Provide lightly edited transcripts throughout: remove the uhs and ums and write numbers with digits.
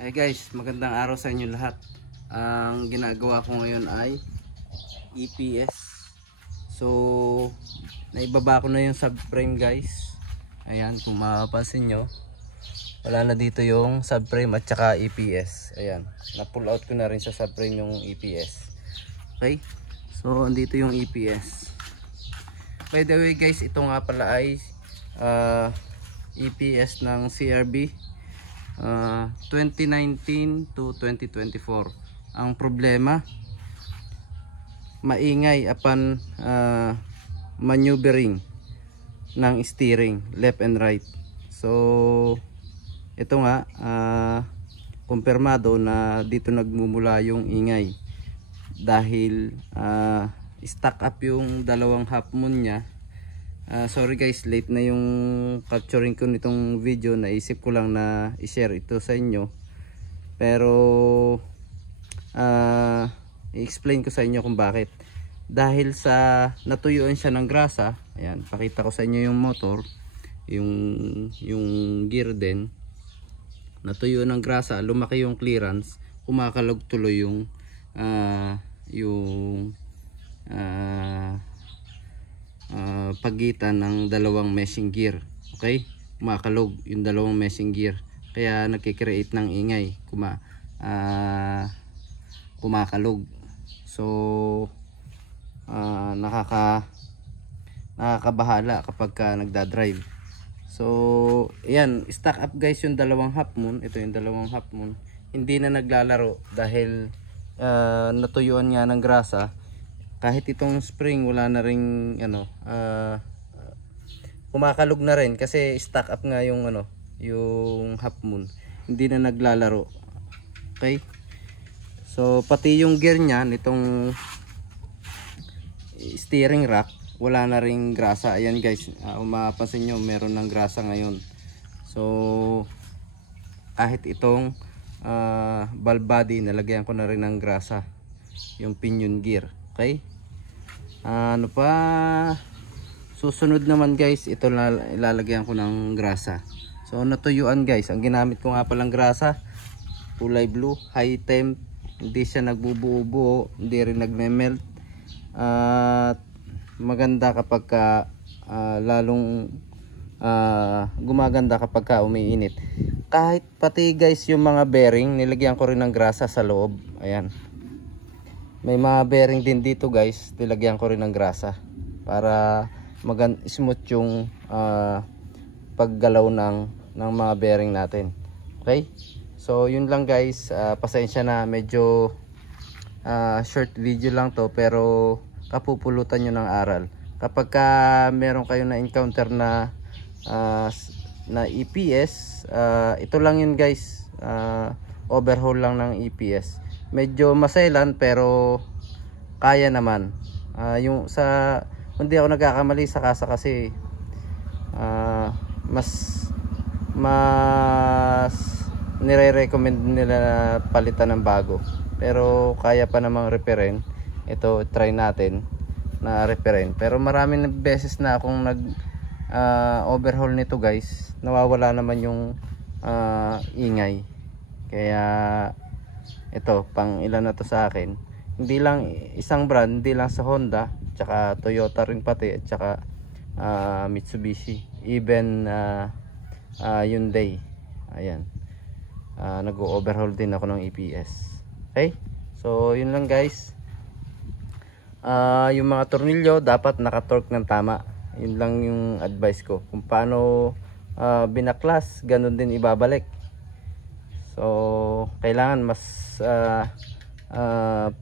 Hey guys, magandang araw sa inyo lahat. Ang ginagawa ko ngayon ay EPS. So, naibaba ko na yung subframe guys. Ayan, kung mapapansin nyo, wala na dito yung subframe at saka EPS. Ayan, na-pull out ko na rin sa subframe yung EPS. Okay, so andito yung EPS. By the way guys, ito nga pala ay EPS ng CRB 2019 to 2024. Ang problema, maingay upon maneuvering ng steering left and right. So ito nga kumpirmado na dito nagmumula yung ingay dahil stuck up yung dalawang half moon nya. Sorry guys, late na yung capturing ko nitong video. Naisip ko lang na i-share ito sa inyo, pero i-explain ko sa inyo kung bakit. Dahil sa natuyuan siya ng grasa. Ayan, pakita ko sa inyo yung motor, yung gear din, natuyuan ng grasa, lumaki yung clearance, kumakalog tuloy yung pagitan ng dalawang meshing gear. Okay, kumakalog yung dalawang meshing gear, kaya nagki-create ng ingay, kumakalog. So nakakabahala kapag nagda-drive. So ayan, stack up guys yung dalawang half moon. Ito yung dalawang half moon, hindi na naglalaro dahil natuyuan nga ng grasa. Kahit itong spring wala na ring kumakalog na rin kasi stack up nga yung yung half moon, hindi na naglalaro. Okay, so pati yung gear nya nitong steering rack wala na ring grasa. Ayan guys, mapapansin nyo meron ng grasa ngayon. So kahit itong valve body nalagyan ko na rin ng grasa, yung pinion gear. Okay, ano pa susunod naman guys, ito ilalagyan ko ng grasa. So natuyuan guys, ang ginamit ko nga palang grasa kulay blue, high temp, hindi siya nagbubuo-buo, hindi rin nagme-melt. At maganda kapag lalong gumaganda kapag umiinit. Kahit pati guys yung mga bearing nilagyan ko rin ng grasa sa loob. Ayan, may mga bearing din dito guys, nilagyan ko rin ng grasa para smooth yung paggalaw ng mga bearing natin. Okay, so yun lang guys. Pasensya na, medyo short video lang to, pero kapupulutan nyo ng aral. Kapag meron kayo na encounter na EPS, ito lang yun guys, overhaul lang ng EPS. Medyo maselan pero kaya naman. Yung hindi ako nagkakamali sa kasa kasi mas nire-recommend nila na palitan ng bago, pero kaya pa namang repairin. Ito try natin na repairin, pero maraming beses na akong overhaul nito guys, nawawala naman yung ingay. Kaya ito pang ilan na to sa akin, hindi lang isang brand, hindi lang sa Honda, tsaka Toyota rin pati, at tsaka Mitsubishi, even Hyundai. Ayan, nag-overhaul din ako ng EPS. Okay, so yun lang guys. Yung mga tornilyo dapat naka-torque ng tama. Yun lang yung advice ko. Kung paano binaklas, ganun din ibabalik. So kailangan mas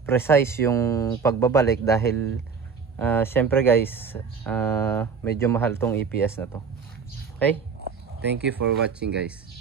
precise yung pagbabalik dahil syempre guys, medyo mahal tong EPS na to. Okay, thank you for watching guys.